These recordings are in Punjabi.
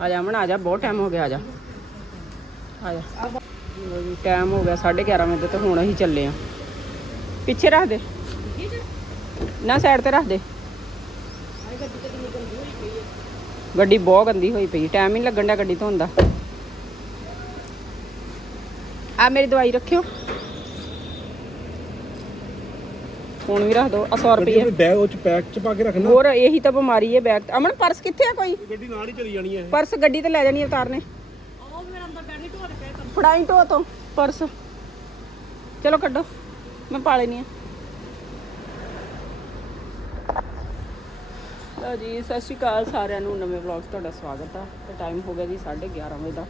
ਆ ਜਾ ਅਮਨ ਆ ਜਾ, ਬਹੁਤ ਟਾਈਮ ਹੋ ਗਿਆ ਆ ਜਾ। ਆ ਜਾ। ਟਾਈਮ ਹੋ ਗਿਆ 11:30 ਵਜੇ ਤੇ ਹੁਣ ਅਸੀਂ ਚੱਲੇ ਆ। ਪਿੱਛੇ ਰੱਖ ਦੇ। ਨਾ ਸਾਈਡ ਤੇ ਰੱਖ ਦੇ। ਗੱਡੀ ਬਹੁਤ ਗੰਦੀ ਹੋਈ ਪਈ ਟਾਈਮ ਹੀ ਨਹੀਂ ਲੱਗਣ ਡਿਆ ਗੱਡੀ ਧੋਣ ਦਾ। ਆ ਮੇਰੀ ਦਵਾਈ ਰੱਖਿਓ। ਫੋਨ ਵੀ ਰੱਖ ਦੋ ਆ 100 ਰੁਪਏ ਬੈਗ ਉਹ ਚ ਪੈਕ ਚ ਪਾ ਕੇ ਰੱਖਣਾ। ਹੋਰ ਇਹੀ ਤਾਂ ਬਿਮਾਰੀ ਹੈ ਬੈਗ ਅਮਨ ਪਰਸ ਕਿੱਥੇ ਆ ਕੋਈ? ਗੱਡੀ ਨਾਲ ਹੀ ਚਲੀ ਜਾਣੀ ਹੈ ਪਰਸ ਗੱਡੀ ਤੇ ਲੈ ਜਾਣੀ ਅਵਤਾਰ ਨੇ ਫੜਾਈ ਢੋ ਤੋਂ ਪਰਸ। ਚਲੋ ਕੱਢੋ ਮੈਂ ਪਾ ਲੈਣੀ ਆ ਲਓ ਜੀ ਸਤਿ ਸ਼੍ਰੀ ਅਕਾਲ ਸਾਰਿਆਂ ਨੂੰ। ਨਵੇਂ ਵਲੌਗ ਤੁਹਾਡਾ ਸਵਾਗਤ ਆ। ਤੇ ਟਾਈਮ ਹੋ ਗਿਆ ਜੀ 11:30 ਵਜੇ ਦਾ।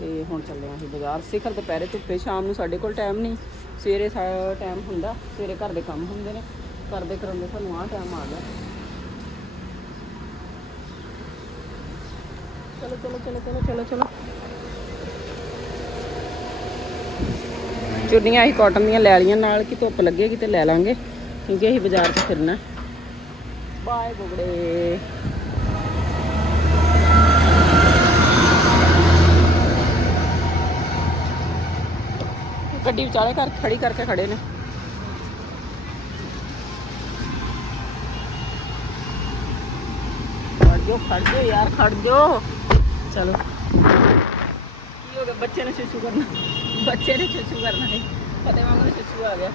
ਤੇ ਹੁਣ ਚੱਲੇ ਆਂ ਅਸੀਂ ਬਾਜ਼ਾਰ। ਸਿਖਰ ਦੁਪਹਿਰੇ ਧੁੱਪੇ, ਸ਼ਾਮ ਨੂੰ ਸਾਡੇ ਕੋਲ ਟਾਈਮ ਨਹੀਂ। ਸਵੇਰੇ ਟਾਈਮ ਹੁੰਦਾ, ਸਵੇਰੇ ਘਰ ਦੇ ਕੰਮ ਹੁੰਦੇ ਨੇ। ਕਰਦੇ ਕਰਾਉਂਦੇ ਸਾਨੂੰ ਆਹ ਟਾਈਮ ਆ ਗਿਆ। ਚਲੋ ਚਲੋ ਚਲੋ ਚਲੋ ਚਲੋ ਚਲੋ। ਚੁੰਨੀਆਂ ਅਸੀਂ ਕਾਟਨ ਦੀਆਂ ਲੈ ਲਈਆਂ, ਨਾਲ ਕਿ ਧੁੱਪ ਲੱਗੇਗੀ ਤੇ ਲੈ ਲਾਂਗੇ, ਕਿਉਂਕਿ ਅਸੀਂ ਬਾਜ਼ਾਰ 'ਚ ਫਿਰਨਾ। ਬਾਏ ਗੁਗੜੇ ਗੱਡੀ ਵਿਚਾਲੇ ਕਰ ਖੜੀ ਕਰਕੇ ਖੜੇ ਨੇ। ਖੜ ਜੋ ਖੜ ਜੋ ਯਾਰ, ਖੜ ਜੋ ਚਲੋ। ਕੀ ਹੋ ਗਿਆ? ਬੱਚੇ ਨੇ ਸ਼ਿਸ਼ੂ ਕਰਨਾ। ਬੱਚੇ ਨੇ ਸ਼ਿਸ਼ੂ ਕਰਨਾ ਹੈ ਫਤਿਹ ਵਾਂਗੂ ਸ਼ਿਸ਼ੂ ਆ ਗਿਆ।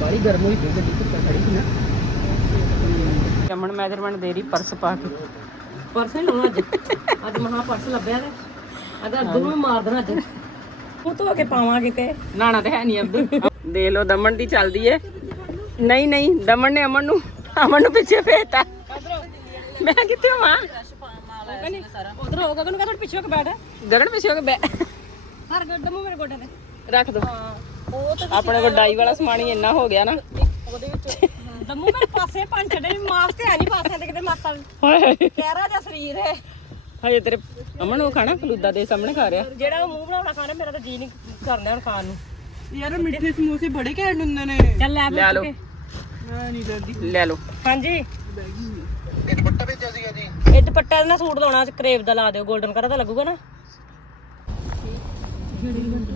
ਬੜੀ ਗਰਮ ਹੋਈ ਪਈ ਗੱਡੀ ਧੁੱਪੇ ਖੜੀ ਸੀ ਨਾ। ਜਮਨ ਮੈਜ਼ਰਮੈਂਟ ਦੇ ਰਹੀ ਪਰਸ ਪਾ ਕੇ। ਪਰਸ ਨਹੀਂ ਲਾਉਣਾ ਅੱਜ। ਅੱਜ ਮਹਾ ਪਰਸ ਲੱਭਿਆ ਤੇ। ਅਗਰ ਨੂੰ ਮਾਰ ਦੇਣਾ ਅੱਜ। ਉਹ ਧੋ ਕੇ ਪਾਵਾਂਗੇ ਤੇ। ਨਾਣਾ ਤੇ ਹੈ ਨਹੀਂ ਅਬਦੁਲ ਦੇ ਲੋ ਦਮਨ ਦੀ ਚੱਲਦੀ ਏ। ਨਹੀਂ ਨਹੀਂ ਦਮਨ ਨੇ ਅਮਨ ਨੂੰ ਅਮਨ ਨੂੰ ਪਿੱਛੇ ਭੇਜਤਾ ਮੈਂ ਕਿੱਥੇ ਹਾਂ ਉਧਰ ਹੋ ਗਗਨ ਨੂੰ ਕਹਿੰਦਾ ਪਿੱਛੇ ਹੋ ਕੇ ਬੈਠ। ਗਗਨ ਪਿੱਛੇ ਹੋ ਕੇ ਬੈ ਹਰ ਗੱਡ ਮੂੰਹ ਮੇਰੇ ਗੋਡੇ ਤੇ। ਰੱਖ ਦੋ। ਉਹ ਤੇ ਆਪਣੇ ਕੋਲ ਡਾਈ ਵਾਲਾ ਸਮਾਨ ਹੀ ਇੰਨਾ ਹੋ ਗਿਆ ਨਾ। ਉਹਦੇ ਵਿੱਚ ਦਮੂ ਮੇਰੇ ਪਾਸੇ ਪੰਜ ਛੱਡੇ ਮਾਸ ਤੇ ਹੈ ਨਹੀਂ ਪਾਸਿਆਂ ਤੇ ਕਿਤੇ ਮਾਸਾ ਵੀ। ਹਾਏ ਹਾਏ। ਕਹਿਰਾ ਜਿਹਾ ਸਰੀਰ ਹੈ। ਹਜੇ ਤੇਰੇ ਅਮਨ ਉਹ ਖਾਣਾ ਫਲੂਦਾ ਦੇ ਸਾਹਮਣੇ ਖਾ ਰਿਹਾ। ਜਿਹੜਾ ਉਹ ਮੂੰਹ ਬਣਾਉਣਾ ਖਾਣਾ ਮੇਰਾ ਤਾਂ ਜੀ ਨਹੀਂ ਕਰਨਾ ਹੁਣ ਖਾਣ ਨੂੰ। ਯਾਰ ਮਿੱਠੇ ਸਮੋਸੇ ਬੜੇ ਘੈਂਟ ਹੁੰਦੇ ਨੇ। ਚੱਲ ਲੈ ਲੈ ਲਓ। ਮੈਂ ਨਹੀਂ ਲੈਂਦੀ ਲੈ ਲਓ। ਹਾਂਜੀ। ਇਹ ਦੁਪੱਟਾ ਵੇਚਿਆ ਸੀਗਾ ਜੀ। ਇਹ ਦੁਪੱਟਾ ਦਾ ਨਾ ਸੂਟ ਲਾਉਣਾ ਕਰੇਵ ਦਾ ਲਾ ਦਿਓ 골ਡਨ ਕਲਰ ਦਾ ਲੱਗੂਗਾ ਨਾ।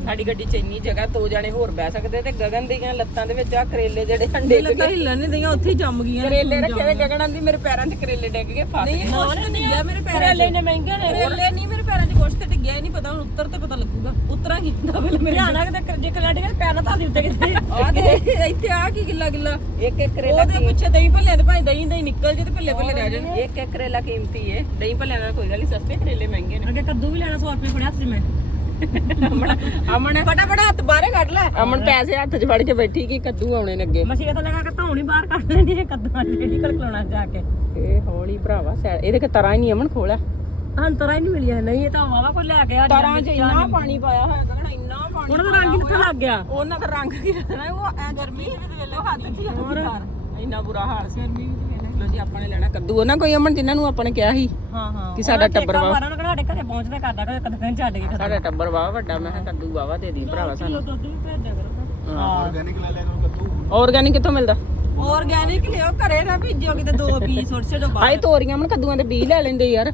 ਸਾਡੀ ਗੱਡੀ 'ਚ ਇੰਨੀ ਜਗ੍ਹਾ ਦੋ ਜਾਣੇ ਹੋਰ ਬਹਿ ਸਕਦੇ ਤੇ ਗਗਨ ਦੀਆਂ ਲੱਤਾਂ ਦੇ ਵਿੱਚ ਆ ਕਰੇਲੇ ਜਿਹੜੇ ਅੰਡੇ ਲੱਤਾਂ ਹਿੱਲਣ ਨਹੀਂ ਦਈਆਂ ਉੱਥੇ ਹੀ ਜੰਮ ਗਈਆਂ ਕਰੇਲੇ ਰੱਖੇ ਤੇ ਗਗਨ ਆਂਦੀ ਮੇਰੇ ਪੈਰਾਂ 'ਚ ਕਰੇਲੇ ਡਿੱਗ ਗਏ ਫਸ ਗਏ। ਕੁਛ ਨਹੀਂ ਗਿਆ ਮੇਰੇ ਪੈਰਾਂ ਕਰੇਲੇ ਨੇ ਮਹਿੰਗੇ ਨੇ। ਕਰੇਲੇ ਨਹੀਂ ਮੇਰੇ ਪੈਰਾਂ 'ਚ ਕੁਛ ਤੇ ਡਿੱਗਿਆ ਹੀ ਨਹੀਂ ਪਤਾ ਹੁਣ ਉੱਤਰ ਤੇ ਪਤਾ ਲੱਗੂਗਾ। ਉਤਰਾਂ ਕੀਤਾ ਪਹਿਲੇ ਮੇਰੇ ਧਿਆਨ ਨਾਲ ਕਿਤੇ ਜੇ ਕਲਾੜੀ ਦੇ ਪੈਰ ਧਾ ਦੇ ਉੱਤੇ ਕਿਤੇ। ਆ ਦੇ ਇੱਥੇ ਆ ਕੀ ਗਿੱਲਾ ਗਿੱਲਾ? ਇੱਕ ਇੱਕ ਕਰੇਲਾ ਉਹਦੇ ਪਿੱਛੇ ਦਹੀਂ ਭੱਲੇ ਤੇ ਭਾਈ ਦਹੀਂ ਦਹੀਂ ਨਿਕਲ ਜੇ ਤੇ ਭੱਲੇ ਭੱਲੇ ਰਹਿ ਜਾਣ। ਇੱਕ ਇੱਕ ਕਰੇਲਾ ਕੀਮਤੀ ਏ। ਦਹੀਂ ਭੱਲਿਆਂ ਨਾਲ ਕੋਈ ਗੱਲ ਨਹੀਂ ਸਸਤੇ ਕਰੇਲੇ ਮਹਿੰਗੇ ਨੇ। ਅੱਗੇ ਕੱਦੂ ਵੀ ਲੈਣਾ 100 ਰੁਪਏ ਫੜਿਆ ਸੀ ਮੈਂ। ਅਮਨ ਅਮਨ। ਫਟਾਫਟ ਹੱਥ ਬਾਹਰੇ ਕੱਢ ਲੈ। ਅਮਨ ਪੈਸੇ ਹੱਥ 'ਚ ਫੜ ਕੇ ਬੈਠੀ ਕਿ ਕੱਦੂ ਆਉਣੇ ਨੇ ਅੱਗੇ। ਮਸ਼ੀਨ ਤੋਂ ਲਗਾ ਕੇ ਧੌਣੀ ਬਾਹਰ ਕੱਢ ਲੈਣੀ ਹੈ ਕੱਦੂਆਂ ਦੀ ਜਿਹੜੀ ਕਲਕਲਾਉਣਾ ਜਾ ਕੇ। ਇਹ ਹੌਲੀ ਭਰਾਵਾ ਸੈ- ਇਹਦੇ ਕਿ ਤਰਾਂ ਹੀ ਨਹੀਂ ਅਮਨ ਖੋਲਾ ਹਾਂ ਤਰਾ ਹੀ ਨਹੀਂ ਮਿਲਿਆ ਨਹੀਂ ਇਹ ਤਾਂ ਵਾਵਾ ਕੋਈ ਲੈ ਗਿਆ ਤਰਾਂ 'ਚ ਇੰਨਾ ਪਾਣੀ ਪਾਇਆ ਹੋਇਆ ਗਗਨ ਇੰਨਾ ਪਾਣੀ ਉਹਨਾਂ ਦਾ ਰੰਗ ਕਿੱਥੇ ਲੱਗ ਗਿਆ? ਉਹਨਾਂ ਦਾ ਰੰਗ ਕੀ ਰਹਿਣਾ ਉਹ ਐ ਗਰਮੀ ਦੇ ਵੇਲੇ ਹੱਥ 'ਚ ਹੀ ਇੰਨਾ ਬੁਰਾ ਹਾਲ ਸੀ। ਗਰਮੀ ਵਿੱਚ ਵੇਲੇ ਲੋ ਜੀ ਆਪਾਂ ਨੇ ਲੈਣਾ ਕੱਦੂ। ਉਹਨਾਂ ਕੋਈ ਅਮਨ ਜਿਨ੍ਹਾਂ ਨੂੰ ਆਪਾਂ ਨੇ ਕਿਹਾ ਸੀ ਹਾਂ ਹਾਂ। ਕਿ ਸਾਡਾ ਟੱਬਰ ਵਾ ਮਾਰਾਂ ਉਹਨਾਂ ਸਾਡੇ ਘਰੇ ਪਹੁੰਚਦੇ ਕਰਦਾ ਕਦੇ ਕਦੇ ਦਿਨ ਛੱਡ ਕੇ ਸਾਡਾ ਟੱਬਰ ਵਾ ਵੱਡਾ ਮੈਂ ਕਿਹਾ ਕੱਦੂ ਵਾਵਾ ਦੇ ਦੀ ਭਰਾਵਾ ਸਾਨੂੰ। ਦੁੱਧ ਵੀ ਭੇਜਿਆ ਕਰੋ। ਆਰਗੈਨਿਕ ਲੈ ਕਰੋ ਕੱਦੂ। ਆਰਗੈਨਿਕ ਕਿੱਥੋਂ ਮਿਲਦਾ? ਆਰਗੈਨਿਕ ਲਿਓ ਘਰੇ ਨਾ ਭੇਜਿਓ ਕਿਤੇ ਦੋ ਪੀਸ ਛੋਟੇ ਛੋਟੇ ਹਾਏ ਤੋਰੀਆਂ ਅਮਨ ਕੱਦੂਆਂ ਦੇ ਬੀਜ ਲੈ ਲੈਂਦੇ ਯਾਰ।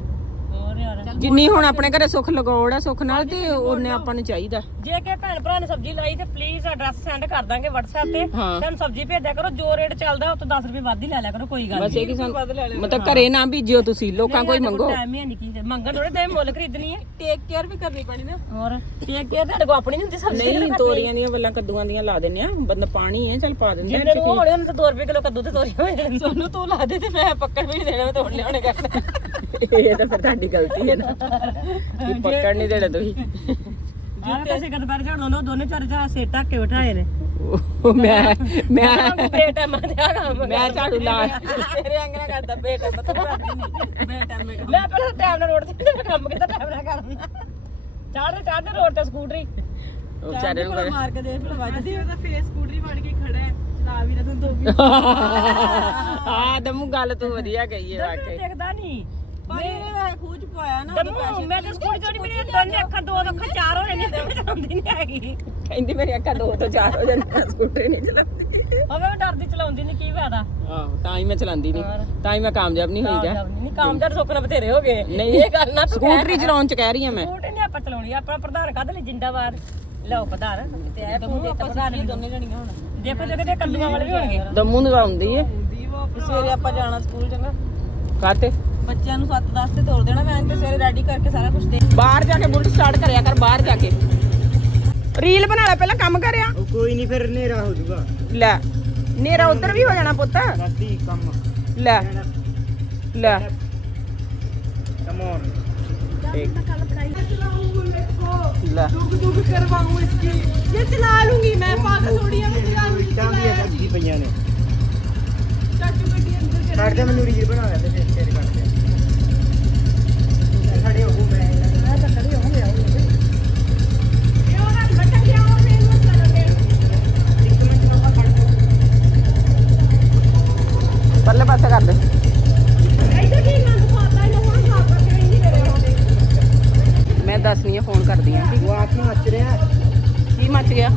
ਜਿੰਨੀ ਹੁਣ ਆਪਣੇ ਘਰੇ ਸੁੱਖ ਲਗਾਉੜ ਆ ਸੁੱਖ ਨਾਲ ਤੇ ਉਹਨੇ ਆਪਾਂ ਨੂੰ ਚਾਹੀਦਾ। ਜੇ ਕਿ ਭੈਣ ਭਰਾ ਨੇ ਸਬਜ਼ੀ ਲਾਈ ਤੇ ਪਲੀਜ਼ ਐਡਰੈਸ ਸੈਂਡ ਕਰ ਦਾਂਗੇ WhatsApp ਤੇ। ਹਾਂ। ਤੁਹਾਨੂੰ ਸਬਜ਼ੀ ਭੇਜਿਆ ਕਰੋ ਜੋ ਰੇਟ ਚੱਲਦਾ ਉਹ ਤੋਂ 10 ਰੁਪਏ ਵੱਧ ਹੀ ਲੈ ਲਿਆ ਕਰੋ ਕੋਈ ਗੱਲ ਬਸ ਇਹ ਕਿ ਸਾਨੂੰ ਮਤਲਬ ਘਰੇ ਨਾ ਬੀਜਿਓ ਤੁਸੀਂ ਲੋਕਾਂ ਕੋਈ ਮੰਗੋ। ਟਾਈਮ ਹੀ ਨਹੀਂ ਕੀ ਮੰਗਣ ਥੋੜੇ ਤੇ ਮੁੱਲ ਖਰੀਦਣੀ ਹੈ। ਟੇਕ ਕੇਅਰ ਵੀ ਕਰਨੀ ਪੈਣੀ ਨਾ। ਹੋਰ ਤੇ ਅੱਗੇ ਤੁਹਾਡੇ ਕੋਲ ਆਪਣੀ ਨਹੀਂ ਹੁੰਦੀ ਸਬਜ਼ੀ ਨਹੀਂ ਤੋਰੀਆਂ ਦੀਆਂ ਵੱਲਾਂ ਕੱਦੂਆਂ ਦੀਆਂ ਲਾ ਦਿੰਨੇ ਆ। ਬੰਦਾ ਪਾਣੀ ਹੈ ਚੱਲ ਪਾ ਦਿੰਦੇ ਆ ਜਿਹੜੇ ਹੋਣੇ ਉਹਨਾਂ ਤਾਂ 2 ਰੁਪਏ ਕਿਲੋ ਕੱਦੂ ਤੇ ਤੋਰੀ ਹੋਏ ਸੋਨੂੰ ਤੂੰ ਲਾ ਦੇ ਤੇ ਮੈਂ ਪੱਕੜ ਵੀ ਦੇਣਾ ਮੈਂ ਤੋੜ ਲਿਆਉਣੇ ਕਰਨਾ। ਇਹ ਤਾਂ ਫਿਰ ਤੁਹਾਡੀ ਗਲਤੀ ਹੈ ਨਾ। ਕਿ ਪਕੜ ਨਹੀਂ ਦੇਣਾ ਤੁਸੀਂ। ਆਹ ਪੈਸੇ ਕਦ ਬਾਰ ਜਾਣ ਦੋਨੋਂ ਦੋਨੇ ਚਾਰ ਚਾਰ ਸੇ ਢੱਕ ਕੇ ਬਿਠਾਏ ਨੇ। ਉਹ ਮੈਂ ਮੈਂ ਬੇਟਾ ਮੈਂ ਕੰਮ ਮੈਂ ਝਾੜੂ ਲਾ ਤੇਰੇ ਅੰਗਣਾ ਕਰਦਾ ਬੇਟਾ ਮਤਲਬ ਬੇਟਾ ਮੈਂ ਲੈ ਪਹਿਲਾਂ ਟਾਈਮ ਨਾਲ ਰੋਡ ਤੇ ਕੰਮ ਕੀਤਾ ਟਾਈਮ ਨਾਲ ਕਰਨਾ। ਚੜ੍ਹਦੇ ਚੜ੍ਹਦੇ ਰੋਡ ਤੇ ਸਕੂਟਰੀ। ਉਹ ਵਿਚਾਰੇ ਨੂੰ ਮਾਰ ਕੇ ਦੇਖ ਭਲਾ ਵੱਜਦੀ ਉਹਦਾ ਫੇਸ ਸਕੂਟਰੀ ਬਣ ਕੇ ਖੜਾ ਹੈ ਚਲਾ ਵੀ ਨਾ ਤੂੰ ਦੋ ਵੀ ਆ ਦਮੂ ਗੱਲ ਤੂੰ ਵਧੀਆ ਕਹੀ ਹੈ ਵਾਕਈ। ਦੇਖਦਾ ਨਹੀਂ ਪਰ ਇਹ ਖੂਜ ਪਵਾਇਆ ਨਾ ਉਦੋਂ ਦਮੂ ਮੈਂ ਤਾਂ ਸਕੂਟੀ ਚੋੜੀ ਮੇਰੀ ਦੋਨੇ ਅੱਖਾਂ ਦੋ ਅੱਖਾਂ ਚਾਰ ਹੋ ਜਾਂਦੀਆਂ ਤੇ ਚਲਾਉਂਦੀ ਨਹੀਂ ਹੈਗੀ। ਕਹਿੰਦੀ ਮੇਰੀ ਅੱਖਾਂ ਦੋ ਤੋਂ ਚਾਰ ਹੋ ਜਾਂਦੀਆਂ ਸਕੂਟਰ ਨਹੀਂ ਚਲਾਉਂਦੀ। ਹੋਵੇ ਮੈਂ ਡਰਦੀ ਚਲਾਉਂਦੀ ਨਹੀਂ ਕੀ ਫਾਇਦਾ? ਆਹੋ ਤਾਂ ਹੀ ਮੈਂ ਚਲਾਉਂਦੀ ਨਹੀਂ। ਤਾਂ ਹੀ ਮੈਂ ਕਾਮਯਾਬ ਨਹੀਂ ਹੋਈ ਕਾਮਯਾਬ ਨਹੀਂ ਕਾਮਯਾਬ ਸੁਪਨਾ ਬਥੇਰੇ ਹੋ ਗਏ। ਨਹੀਂ ਇਹ ਗੱਲ ਨਾ ਸਕੂਟਰੀ ਚਲਾਉਣ ਚ ਕਹਿ ਰਹੀ ਆ ਮੈਂ। ਸਕੂਟਰੀ ਨਹੀਂ ਆਪਾਂ ਚਲਾਉਣੀ ਆਪਣਾ ਪ੍ਰਧਾਨ ਕੱਢ ਲਈ ਜਿੰਦਾਬਾਦ। ਲਓ ਪ੍ਰਧਾਨ ਤੇ ਇਹ ਤੂੰ ਦੇ ਪ੍ਰਧਾਨ ਦੋਨੇ ਜਣੀਆਂ ਹੁਣ। ਦੇਖੋ ਦੇਖੋ ਤੇ ਕੱਦੂਆਂ ਵਾਲੇ ਵੀ ਹੋਣਗੇ। ਦਮੂ ਨੂੰ ਆਉਂਦੀ ਏ। ਸਵੇਰੇ ਆਪਾਂ ਜਾਣਾ ਸਕੂਲ ਚੰਗਾ। ਕਾਤੇ ਬੱਚਿਆਂ ਨੂੰ 7:10 ਤੇ ਤੋਰ ਦੇਣਾ ਮੈਂ ਤੇ ਸਵੇਰੇ ਰੈਡੀ ਕਰਕੇ ਸਾਰਾ ਕੁਝ ਦੇ ਬਾਹਰ ਜਾ ਕੇ ਬੁਲਟ ਸਟਾਰਟ ਕਰਿਆ ਕਰ ਬਾਹਰ ਜਾ ਕੇ। ਰੀਲ ਬਣਾ ਲੈ ਪਹਿਲਾਂ ਕੰਮ ਕਰਿਆ। ਕੋਈ ਨਹੀਂ ਫਿਰ ਹਨੇਰਾ ਹੋ ਜਾਊਗਾ। ਲੈ ਨੇਰਾ ਉਧਰ ਵੀ ਹੋ ਜਾਣਾ ਪੁੱਤ। ਰਾਤੀ ਕੰਮ। ਲੈ ਲੈ। ਕਮ ਔਨ ਲੈ। ਇਹ ਚਲਾ ਲੂੰਗੀ ਮੈਂ ਪਾਗਲ ਥੋੜੀ ਆ ਮੈਂ ਇੱਟਾਂ ਵੀ ਅੱਜੀ ਪਈਆਂ ਨੇ। ਕੱਢ ਦੇ ਮੈਨੂੰ ਰੀਲ ਬਣਾ ਲੈ ਤੇ ਫਿਰ ਸ਼ੇਅਰ ਕਰ ਦੇ ਸਾਡੇ ਉਹ ਮੈਂ ਮੈਂ ਤਾਂ ਖੜੇ ਹੋ ਗਿਆ ਪਰਲੇ ਪਾਸੇ ਕਰ ਦੇ ਮੈਂ ਦੱਸਣੀ ਆ ਫੋਨ ਕਰਦੀ ਆ ਉਹ ਆਪ ਨੂੰ ਮੱਚ ਰਿਹਾ ਕੀ ਮੱਚ ਗਿਆ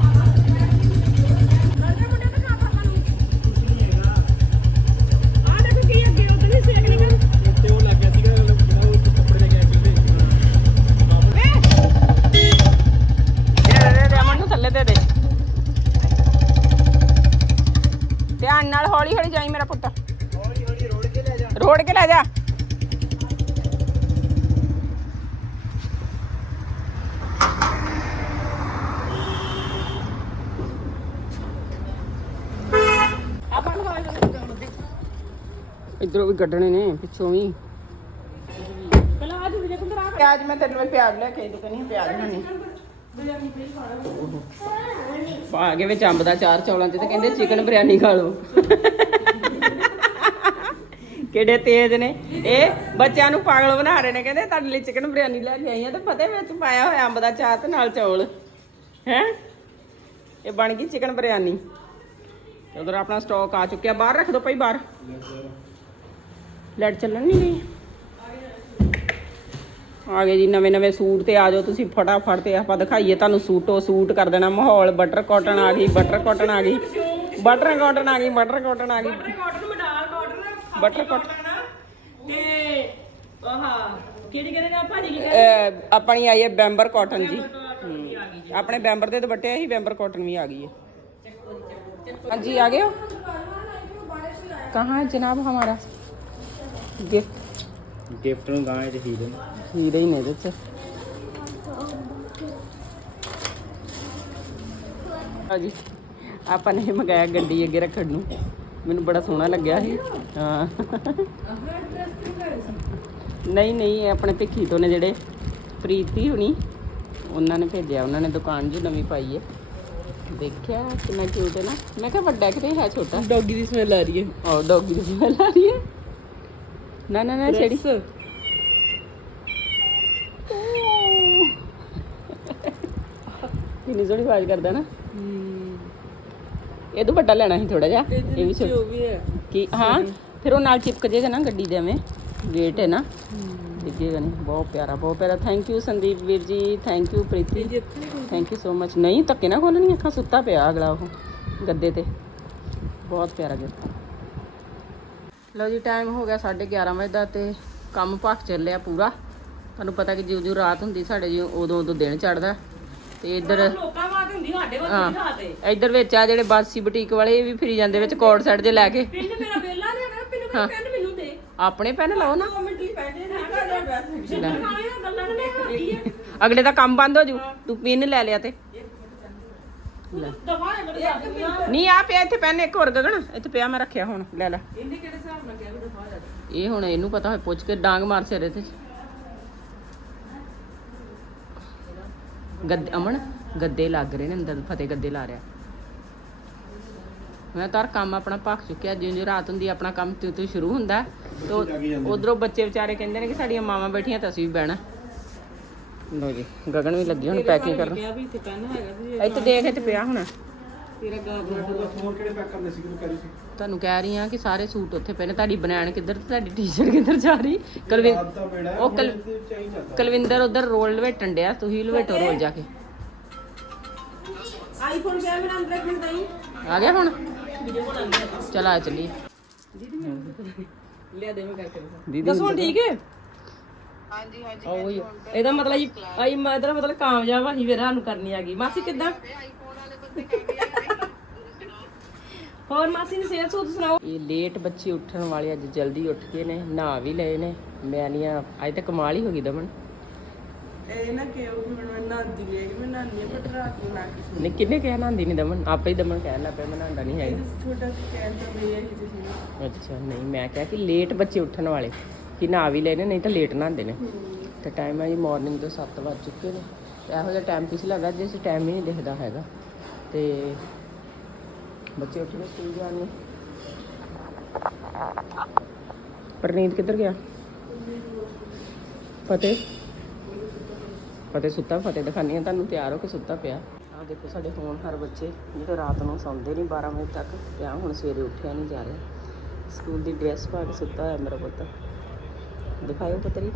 ਤੇ ਉਹ ਲੱਗ ਗਿਆ ਸੀਗਾ ਜਿਹੜਾ ਉਹ ਕੱਪੜੇ ਲੈ ਕੇ ਆਏ ਦੇ ਦੇ ਦੇ ਦੇ ਅਮਨ ਨੂੰ ਥੱਲੇ ਦੇ ਦੇ ਧਿਆਨ ਨਾਲ ਹੌਲੀ ਹੌਲੀ ਜਾਈ ਮੇਰਾ ਪੁੱਤ। ਹੌਲੀ ਹੌਲੀ ਰੋੜ ਕੇ ਲੈ ਜਾ। ਰੋੜ ਕੇ ਲੈ ਜਾ ਇਧਰੋਂ ਵੀ ਕੱਢਣੇ ਨੇ ਪਿੱਛੋਂ ਵੀ। ਪਹਿਲਾਂ ਆ ਜੇ ਤੂੰ ਆ ਪਿਆਜ਼ ਮੈਂ ਤੈਨੂੰ ਵੀ ਪਿਆਜ਼ ਲੈ ਕੇ ਕਹਿੰਦੀ ਪਿਆਜ਼ ਨਹੀਂ ਪਾ ਕੇ ਵਿੱਚ ਅੰਬ ਦਾ ਚਾਰ ਚੌਲਾਂ 'ਚ ਤੇ ਕਹਿੰਦੇ ਚਿਕਨ ਬਿਰਿਆਨੀ ਖਾ ਲਓ। ਕਿਹੜੇ ਤੇਜ਼ ਨੇ। ਇਹ ਬੱਚਿਆਂ ਨੂੰ ਪਾਗਲ ਬਣਾ ਰਹੇ ਨੇ ਕਹਿੰਦੇ ਤੁਹਾਡੇ ਲਈ ਚਿਕਨ ਬਿਰਿਆਨੀ ਲੈ ਕੇ ਆਈ ਆ ਤੇ ਫਤਿਹ ਵਿੱਚ ਪਾਇਆ ਹੋਇਆ ਅੰਬ ਦਾ ਚਾਰ ਤੇ ਨਾਲ ਚੌਲ। ਹੈ? ਇਹ ਬਣ ਗਈ ਚਿਕਨ ਬਿਰਿਆਨੀ। ਉਧਰ ਆਪਣਾ ਸਟਾਕ ਆ ਚੁੱਕਿਆ। ਬਾਹਰ ਰੱਖ ਦੋ ਭਾਈ ਬਾਹਰ। ਲੈਟ ਚੱਲਣ ਨਹੀਂ ਰਹੀ ਆ ਗਏ ਜੀ ਨਵੇਂ ਨਵੇਂ ਸੂਟ ਤੇ ਆ ਜਾਓ ਤੁਸੀਂ ਫਟਾਫਟ ਤੇ ਆਪਾਂ ਦਿਖਾਈਏ ਤੁਹਾਨੂੰ ਸੂਟੋ ਸੂਟ ਕਰ ਦੇਣਾ ਮਾਹੌਲ ਬਟਰ ਕਾਟਨ ਆ ਗਈ ਬਟਰ ਕਾਟਨ ਆ ਗਈ ਬਟਰ ਕਾਟਨ ਆ ਗਈ ਬਟਰ ਕਾਟਨ ਆ ਗਈ। ਕਾਟਨ ਮਡਾਲ ਕਾਟਨ ਬਟਰ ਕਾਟਨ ਤੇ ਆਹ ਕਿਹੜੀ ਕਹਿੰਦੇ ਨੇ ਭਾਜੀ ਕੀ ਕਹਿੰਦੇ? ਆਪਣੀ ਆਈ ਹੈ ਬੈਂਬਰ ਕਾਟਨ ਜੀ। ਹਮ, ਆਪਣੇ ਬੈਂਬਰ ਦੇ ਦੁਪੱਟੇ ਹੀ ਬੈਂਬਰ ਕਾਟਨ ਵੀ ਆ ਗਈ ਹੈ। ਹਾਂਜੀ ਆ ਗਏ ਹੋ? ਕਹਾਂ ਜਨਾਬ ਹਮਾਰਾ? ਗਿਫਟ ਗਿਫਟ ਨੂੰ ਗਾਂ ਚ ਹੀਰੇ ਹੀਰੇ ਹੀ ਨੇ ਇਹਦੇ ਚ। ਹਾਂਜੀ ਆਪਾਂ ਨੇ ਮੰਗਾਇਆ ਗੱਡੀ ਅੱਗੇ ਰੱਖਣ ਨੂੰ। ਮੈਨੂੰ ਬੜਾ ਸੋਹਣਾ ਲੱਗਿਆ ਸੀ ਹਾਂ। ਨਹੀਂ ਨਹੀਂ ਇਹ ਆਪਣੇ ਭਿੱਖੀ ਤੋਂ ਨੇ ਜਿਹੜੇ ਪ੍ਰੀਤੀ ਹੁਣੀ ਉਹਨਾਂ ਨੇ ਭੇਜਿਆ। ਉਹਨਾਂ ਨੇ ਦੁਕਾਨ ਜੀ ਨਵੀਂ ਪਾਈ ਹੈ ਦੇਖਿਆ ਕਿੰਨਾ ਕਿਊਟ ਹੈ ਨਾ। ਮੈਂ ਕਿਹਾ ਵੱਡਾ ਕਿਤੇ ਹੈ ਛੋਟਾ? ਡੌਗੀ ਦੀ ਸਮੈਲ ਆ ਰਹੀ ਹੈ। ਔਰ ਡੌਗੀ ਦੀ ਸਮੈਲ ਆ ਰਹੀ ਹੈ। ਨਾ ਨਾ ਨਾ ਛੇੜੀ। ਕਿੰਨੀ ਸੋਹਣੀ ਆਵਾਜ਼ ਕਰਦਾ ਨਾ। ਇਹ ਤੋਂ ਵੱਡਾ ਲੈਣਾ ਸੀ ਥੋੜਾ ਜਿਹਾ। ਇਹ ਵੀ ਹੈ। ਕੀ ਹਾਂ ਫਿਰ ਉਹ ਨਾਲ ਚਿਪਕ ਜੇਗਾ ਨਾ ਗੱਡੀ ਦੇ ਐਵੇਂ। ਵੇਟ ਹੈ ਨਾ। ਡਿੱਗੇਗਾ ਨਹੀਂ। ਬਹੁਤ ਪਿਆਰਾ ਬਹੁਤ ਪਿਆਰਾ। Thank you Sandeep Veer ji. Thank you Preeti. Thank you so much ਨਹੀਂ ਧੱਕੇ ਨਾ ਖੋਲਣੀ ਅੱਖਾਂ ਸੁੱਤਾ ਪਿਆ ਅਗਲਾ ਉਹ ਗੱਦੇ ਤੇ। ਬਹੁਤ ਪਿਆਰਾ ਗਿਫਟ ਲਓ ਜੀ ਟਾਈਮ ਹੋ ਗਿਆ 11:30 ਵਜੇ ਦਾ ਤੇ ਕੰਮ ਭੱਖ ਚੱਲਿਆ ਪੂਰਾ। ਤੁਹਾਨੂੰ ਪਤਾ ਕਿ ਜਿਉਂ ਜਿਉਂ ਰਾਤ ਹੁੰਦੀ ਸਾਡੇ ਜਿਉਂ ਉਦੋਂ ਉਦੋਂ ਦਿਨ ਚੜਦਾ ਤੇ ਇੱਧਰ ਲੋਕਾਂ ਬਾਤ ਹੁੰਦੀ ਸਾਡੇ ਵੱਲ ਹਾਂ। ਨਹੀਂ ਖਾਤੇ ਇੱਧਰ ਵਿੱਚ ਆ ਜਿਹੜੇ ਬਾਸੀ ਬੁਟੀਕ ਵਾਲੇ ਇਹ ਵੀ ਫਿਰੀ ਜਾਂਦੇ ਵਿੱਚ ਕੋਟ ਸੈਟ ਜੇ ਲੈ ਕੇ। ਪਿੰਨ ਮੇਰਾ ਵੇਲਾ ਨੇ ਅਗਰ ਪਿੰਨ ਮੇਰਾ ਪੈਨ ਮੈਨੂੰ ਦੇ। ਆਪਣੇ ਪੈਨ ਲਾਓ ਨਾ। ਲਈ ਗੱਲਾਂ ਕੀ ਹੈ ਅਗਲੇ ਦਾ ਕੰਮ ਬੰਦ ਹੋ ਜੂ। ਤੂੰ ਪਿੰਨ ਲੈ ਲਿਆ ਤੇ। ਲੈ। ਨਹੀਂ ਆ ਪਿਆ ਇੱਥੇ ਪੈਨ ਇੱਕ ਹੋਰ ਗਗਨ। ਇੱਥੇ ਪਿਆ ਮੈਂ ਰੱਖਿਆ ਹੁਣ ਲੈ ਲੈ। ਇਹਨੇ ਕਿਹੜੇ ਹਿਸਾਬ ਨਾਲ ਕਿਹਾ ਵੀ ਦਫਾ ਜਾ ਇਹ ਹੁਣ ਇਹਨੂੰ ਪਤਾ ਹੋਏ ਪੁੱਛ ਕੇ ਡਾਂਗ ਮਾਰ ਸਿਰੇ ਤੇ ਗੱਦੇ ਅਮਨ ਗੱਦੇ ਲੱਗ ਰਹੇ ਨੇ ਅੰਦਰ ਫਤਿਹ ਗੱਦੇ ਲਾ ਰਿਹਾ। ਮੈਂ ਤਾਂ ਕੰਮ ਆਪਣਾ ਭੱਖ ਚੁੱਕਿਆ ਜਿਉਂ ਜਿਉਂ ਰਾਤ ਹੁੰਦੀ ਆਪਣਾ ਕੰਮ ਤਿਉਂ ਤਿਉਂ ਸ਼ੁਰੂ ਹੁੰਦਾ। ਤੋ ਉਧਰੋਂ ਬੱਚੇ ਵਿਚਾਰੇ ਕਹਿੰਦੇ ਨੇ ਕਿ ਸਾਡੀਆਂ ਮਾਵਾਂ ਬੈਠੀਆਂ ਤਾਂ ਅਸੀਂ ਵੀ ਬਹਿਣਾ। ਲੋ ਜੀ ਗਗਨ ਵੀ ਲੱਗੀ ਹੁਣ ਪੈਕਿੰਗ ਕਰਨ। ਕਿਹਾ ਵੀ ਇੱਥੇ ਪੈਨ ਹੈਗਾ ਸੀ ਇੱਥੇ ਦੇਖ ਇੱਥੇ ਪਿਆ ਹੁਣ। ਤੇਰਾ ਗਾਬਲਾ ਹੋਰ ਕਿਹੜੇ ਪੈਕ ਕਰਨੇ ਸੀ ਤੂੰ ਕਹਿ ਰਹੀ ਸੀ? ਤੁਹਾਨੂੰ ਕਹਿ ਰਹੀ ਹਾਂ ਕਿ ਸਾਰੇ ਸੂਟ ਉੱਥੇ ਪਏ ਨੇ। ਤੁਹਾਡੀ ਬਨੈਣ ਕਿੱਧਰ ਤੇ ਤੁਹਾਡੀ ਟੀ-ਸ਼ਰਟ ਕਿੱਧਰ ਜਾ ਰਹੀ? ਕਲਵਿੰ ਰਾਤ ਦਾ ਵੇੜਾ ਹੈ ਉਹ ਕੁਲਵਿੰਦਰ ਉਧਰ ਰੋਲ ਲਵੇਟਣ ਡਿਆ ਤੁਸੀਂ ਲਵੇਟੋ ਰੋਲ ਜਾ ਕੇ। ਆਈਫੋਨ ਮੇਰਾ ਅੰਦਰ ਮਿੰਟ ਦਈ ਆ ਗਿਆ ਹੁਣ? ਚਲ ਆ ਚੱਲੀਏ। ਲਿਆ ਦੇ ਮੈਂ ਕਰਕੇ ਦੀਦੀ ਦੱਸੋ ਹੁਣ ਠੀਕ ਹੈ? ਹਾਂਜੀ ਹਾਂਜੀ ਇਹਦਾ ਮਤਲਬ ਜੀ ਆਈ ਇਹਦਾ ਮਤਲਬ ਕਾਮਯਾਬ ਆ ਹੀ ਵੀਰਾ ਸਾਨੂੰ ਕਰਨੀ ਆ ਗਈ ਮਾਸੀ ਕਿੱਦਾਂ? ਹੋਰ ਮਾਸੀ ਦੀ ਸਿਹਤ ਸੂਤ ਸੁਣਾਓ? ਇਹ ਲੇਟ ਬੱਚੇ ਉੱਠਣ ਵਾਲੇ ਅੱਜ ਜਲਦੀ ਉੱਠ ਗਏ ਨੇ ਨਹਾ ਵੀ ਲਏ ਨੇ। ਮੈਂ ਨਹੀਂ ਆ ਅੱਜ ਤਾਂ ਕਮਾਲ ਹੀ ਹੋ ਗਈ ਦਮਨ। ਇਹ ਨਾ ਕਿ ਉਹ ਮੈਨੂੰ ਨਾਂਦੀ ਲੈ ਮੈਂ ਨਾਨੀ ਪਰ ਰਾਤ ਨੂੰ ਨਾ ਕੇ ਨੇ ਕਿੰਨੇ ਕਹਿ ਨਹਾਉਂਦੀ ਨਹੀਂ ਦਮਨ? ਆਪੇ ਹੀ ਦਮਨ ਕਹਿਣ ਲੱਗ ਪਿਆ ਮੈਂ ਨਹਾਉਂਦਾ ਨਹੀਂ ਹੈਗਾ। ਛੋਟਾ ਜਿਹਾ ਕਹਿਣ ਤਾਂ ਬਈ ਇਹ ਤੁਸੀਂ। ਅੱਛਾ ਨਹੀਂ ਮੈਂ ਕਿਹਾ ਕਿ ਲੇਟ ਬੱਚੇ ਉੱਠਣ ਵਾਲੇ। ਕਿ ਨਾ ਵੀ ਲੈਣੇ, ਨਹੀਂ ਤਾਂ ਲੇਟ ਨਹਾਉਂਦੇ ਨੇ। ਤੇ ਟਾਈਮ ਹੈ ਜੀ ਮਾਰਨਿੰਗ ਤੋਂ 7 ਵੱਜ ਚੁੱਕੇ ਨੇ। ਤੇ ਇਹੋ ਜਿਹਾ ਟਾਈਮ ਪਿਛਲਾ ਲੱਗਾ ਜਿਸ ਟਾਈਮ ਹੀ ਨਹੀਂ ਦਿਖਦਾ ਹੈਗਾ। ਤੇ ਬੱਚੇ ਉੱਠ ਕੇ ਸਕੂਲ ਜਾਣ ਪਰਨੀਤ ਕਿੱਧਰ ਗਿਆ? ਫਤਿਹ? ਫਤਿਹ ਸੁੱਤਾ? ਫਤਿਹ ਦਿਖਾਨੀ ਆ ਤੁਹਾਨੂੰ, ਤਿਆਰ ਹੋ ਕੇ ਸੁੱਤਾ ਪਿਆ। ਆਹ ਦੇਖੋ ਸਾਡੇ ਫੋਨ ਹਰ ਬੱਚੇ, ਜਿਹੜੇ ਰਾਤ ਨੂੰ ਸੌਂਦੇ ਨਹੀਂ 12 ਵਜੇ ਤੱਕ। ਤੇ ਆਹ ਹੁਣ ਸਵੇਰੇ ਉੱਠਿਆ ਨਹੀਂ ਜਾ ਰਿਹਾ। ਸਕੂਲ ਦੀ ਡਰੈਸ ਪਾ ਕੇ ਸੁੱਤਾ ਹੋਇਆ ਮੇਰਾ ਪੁੱਤ। ਦਿਖਾਇਓ ਪਤਰੀ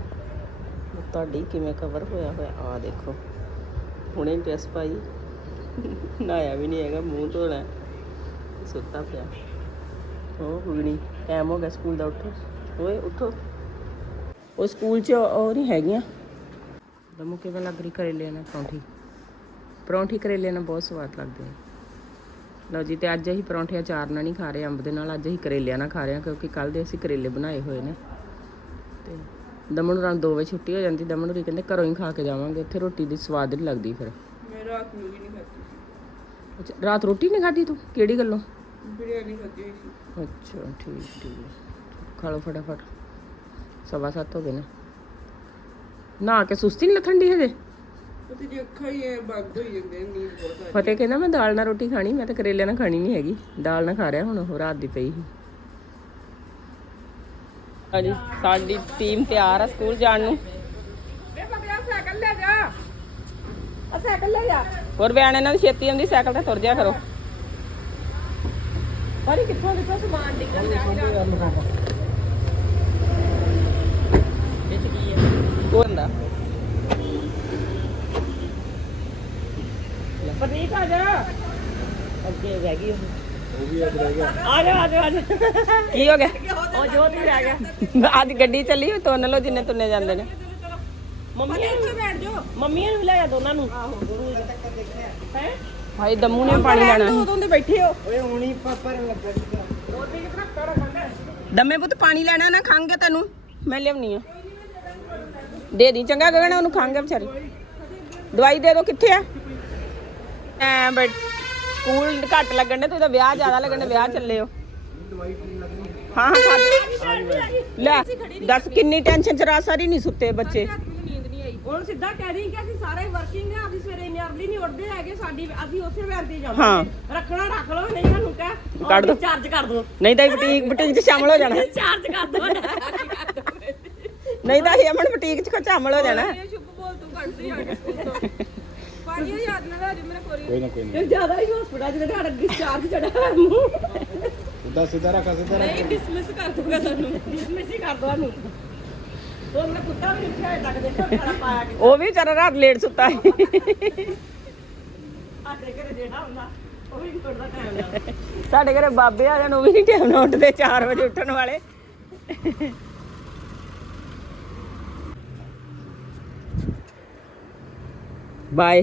ਤੁਹਾਡੀ ਕਿਵੇਂ ਕਵਰ ਹੋਇਆ ਹੋਇਆ। ਆ ਦੇਖੋ। ਹੁਣੇ ਡਰੈਸ ਪਾਈ। ਨਹਾਇਆ ਵੀ ਨਹੀਂ ਹੈਗਾ, ਮੂੰਹ ਧੋਣਾ। ਸੁੱਤਾ ਪਿਆ। ਉਹ ਹੁਣੀ ਟਾਈਮ ਹੋ ਗਿਆ ਸਕੂਲ ਦਾ ਉੱਠੋ ਓਏ, ਉੱਠੋ। ਉਹ ਸਕੂਲ 'ਚ ਉਹ ਨਹੀਂ ਹੈਗੀਆਂ। ਦਮੂ ਕਿਵੇਂ ਲੱਗ ਰਹੀ ਕਰੇਲੇ ਨਾਲ ਪਰੌਂਠੀ? ਪਰੌਂਠੀ ਕਰੇਲੇ ਨਾਲ ਬਹੁਤ ਸਵਾਦ ਲੱਗਦੇ ਨੇ। ਲਓ ਜੀ, ਤੇ ਅੱਜ ਅਸੀਂ ਪਰੌਂਠੇ ਅਚਾਰ ਨਾਲ ਨਹੀਂ ਖਾ ਰਹੇ, ਅੰਬ ਦੇ ਨਾਲ। ਅੱਜ ਅਸੀਂ ਕਰੇਲਿਆਂ ਨਾਲ ਖਾ ਰਹੇ ਹਾਂ, ਕਿਉਂਕਿ ਕੱਲ ਦੇ ਅਸੀਂ ਕਰੇਲੇ ਬਣਾਏ ਹੋਏ ਨੇ। ਤੇ ਦਮਨ ਨੂੰ ਰਾਂ 2 ਵਜੇ ਛੁੱਟੀ ਹੋ ਜਾਂਦੀ ਦਮਨ ਨੂੰ ਕਹਿੰਦੇ ਘਰੋਂ ਹੀ ਖਾ ਕੇ ਜਾਵਾਂਗੇ ਉੱਥੇ ਰੋਟੀ ਦੀ ਸਵਾਦ ਨਹੀਂ ਲੱਗਦੀ ਫਿਰ। ਮੈਂ ਰਾਤ ਨੂੰ ਵੀ ਨਹੀਂ ਖਾਧੀ ਅੱਛਾ ਰਾਤ ਰੋਟੀ ਨਹੀਂ ਖਾਧੀ ਤੂੰ? ਕਿਹੜੀ ਗੱਲੋਂ? ਬਿਰਿਆਨੀ ਖਾਧੀ ਹੋਈ ਸੀ। ਅੱਛਾ ਠੀਕ ਠੀਕ। ਖਾ ਲਓ ਫਟਾਫਟ। ਸਵਾ ਸੱਤ ਹੋ ਗਏ ਨੇ। ਨਹਾ ਕੇ ਸੁਸਤੀ ਨਹੀਂ ਲੱਥਣ ਦੀ ਹਜੇ? ਉਹ ਤੇ ਜੇ ਅੱਖਾਂ ਹੀ ਐਂ ਬੰਦ ਹੋਈ ਜਾਂਦੇ ਨੇ, ਨੀਂਦ ਬਹੁਤ ਆ ਫਤਿਹ ਕਹਿੰਦਾ ਮੈਂ ਦਾਲ ਨਾਲ ਰੋਟੀ ਖਾਣੀ ਮੈਂ ਤਾਂ ਕਰੇਲੇ ਨਾਲ ਖਾਣੀ ਨਹੀਂ ਹੈਗੀ। ਦਾਲ ਨਾਲ ਖਾ ਰਿਹਾ ਹੁਣ ਉਹ ਰਾਤ ਦੀ ਪਈ ਸੀ। ਹਾਂਜੀ ਸਾਡੀ ਟੀਮ ਤਿਆਰ ਆ ਸਕੂਲ ਜਾਣ ਨੂੰ। ਵੇ ਪਤਿਆ ਸਾਈਕਲ ਲੈ ਜਾ। ਆ ਸਾਈਕਲ ਲੈ ਜਾ। ਹੋਰ ਬਿਆਨ ਇਹਨਾਂ ਦੀ ਛੇਤੀ ਆਉਂਦੀ ਸਾਈਕਲ ਤੇ ਤੁਰ ਜਾ ਕਰੋ। ਪਰ ਕਿੱਥੋਂ ਕਿੱਥੋਂ ਸਮਾਨ ਨਿਕਲ ਰਿਹਾ ਇਹ ਚ ਕੀ ਹੈ ਉਹ ਹੁੰਦਾ। ਪਰਨੀਤ ਆ ਜਾ। ਅੱਗੇ ਰਹਿ ਗਈ ਉਹ। ਆ ਜਾ ਆ ਜਾ ਆ ਜਾ ਕੀ ਹੋ ਗਿਆ? ਉਹ ਜੋਤ ਹੀ ਰਹਿ ਗਿਆ। ਅੱਜ ਗੱਡੀ ਚੱਲੀ ਤੁੰਨ ਲੋ ਜਿੰਨੇ ਤੁੰਨੇ ਜਾਂਦੇ ਨੇ। ਮੰਮੀ ਇੱਥੇ ਬੈਠ ਜਾ ਮੰਮੀ ਨੂੰ ਵੀ ਲੈ ਜਾ ਦੋਨਾਂ ਨੂੰ। ਹੈ? ਭਾਈ ਦਮੂ ਨੇ ਪਾਣੀ ਲੈਣਾ। ਸੀ। ਉਦੋਂ ਦੇ ਬੈਠੇ ਹੋ। ਦਮੇ ਪੁੱਤ ਪਾਣੀ ਲੈਣਾ ਨਾ ਖੰਗ ਤੈਨੂੰ। ਮੈਂ ਲਿਆਉਣੀ ਆ। ਦੇ ਦੀ ਚੰਗਾ ਗਗਨ ਉਹਨੂੰ ਖੰਗ ਵਿਚਾਰੀ। ਦਵਾਈ ਦੇ ਦੋ ਕਿੱਥੇ ਆ? ਐ ਬਟ ਸਕੂਲ ਘੱਟ ਲੱਗਣ ਦੇ ਤੂੰ ਤਾਂ ਵਿਆਹ ਜ਼ਿਆਦਾ ਲੱਗਣ ਦੇ ਵਿਆਹ ਚੱਲੇ ਹੋ। ਹਾਂ ਹਾਂ। ਖਾ- ਲੈ ਦੱਸ ਕਿੰਨੀ ਟੈਨਸ਼ਨ ਚ ਰਾਤ ਸਾਰੀ ਨਹੀਂ ਸੁੱਤੇ ਬੱਚੇ? ਨੀਂਦ ਨਹੀਂ ਆਈ। ਹੁਣ ਸਿੱਧਾ ਕਹਿ ਰਹੀ ਕਿ ਅਸੀਂ ਸਾਰੇ ਵਰਕਿੰਗ ਆ ਅਸੀਂ ਸਵੇਰੇ ਇੰਨੀ ਨਹੀਂ ਉੱਠਦੇ ਹੈਗੇ ਸਾਡੀ ਅਸੀਂ ਉਸੇ ਵੇਲੇ ਤੇ ਹਾਂ। ਰੱਖਣਾ ਰੱਖ ਲਓ ਨਹੀਂ ਸਾਨੂੰ ਕਹਿ ਕੱਢ ਦਿਓ। ਚਾਰਜ ਕਰ ਦਿਓ ਨਹੀਂ ਤਾਂ ਇਹ ਬੁਟੀਕ ਬੁਟੀਕ 'ਚ ਸ਼ਾਮਲ ਹੋ ਜਾਣਾ। ਚਾਰਜ ਕਰ ਦਿਓ ਨਹੀਂ ਤਾਂ ਇਹ ਅਮਨ ਬੁਟੀਕ 'ਚ ਸ਼ਾਮਲ ਹੋ ਜਾਣਾ। ਇਹ ਸ਼ੁਭ ਬੋਲ ਤੂੰ ਕੱਢਦੀ ਆ ਕੇ ਯਾਦ ਨਾ ਰਾਜੂ ਮੇਰਾ ਕੋਈ ਨਾ ਕੋਈ ਨਾ। ਜ਼ਿਆਦਾ ਹੀ ਹਸਪੀਟਲ ਜਿਹੜਾ ਸਾਡਾ ਡਿਸਚਾਰਜ ਚੜਾ ਹੈ ਮੂੰਹ। ਸਿੱਧਾ ਸਿੱਧਾ ਰੱਖ ਸਿੱਧਾ ਰੱਖ। ਨਹੀਂ ਡਿਸਮਿਸ ਕਰ ਦੂੰਗਾ ਤੁਹਾਨੂੰ। ਡਿਸਮਿਸ ਹੀ ਕਰ ਦੋ ਸਾਨੂੰ ਉਹ ਮੇਰਾ ਕੁੱਤਾ ਵੀ ਉੱਠਿਆ ਹੋਇਆ ਤੱਕ ਦੇਖੋ ਖਾਣਾ ਪਾਇਆ ਕਿ ਉਹ ਵੀ ਵਿਚਾਰਾ ਰਾਤ ਲੇਟ ਸੁੱਤਾ ਸੀ। ਸਾਡੇ ਘਰੇ ਜਿਹੜਾ ਹੁੰਦਾ ਉਹ ਵੀ ਥੋੜਾ ਟਾਈਮ ਲੱਗਦਾ ਸਾਡੇ ਘਰੇ ਬਾਬੇ ਆ ਜਾਣ ਉਹ ਵੀ ਨਹੀਂ ਟਾਈਮ ਨਾਲ ਉੱਠਦੇ 4 ਵਜੇ ਉੱਠਣ ਵਾਲੇ। ਬਾਏ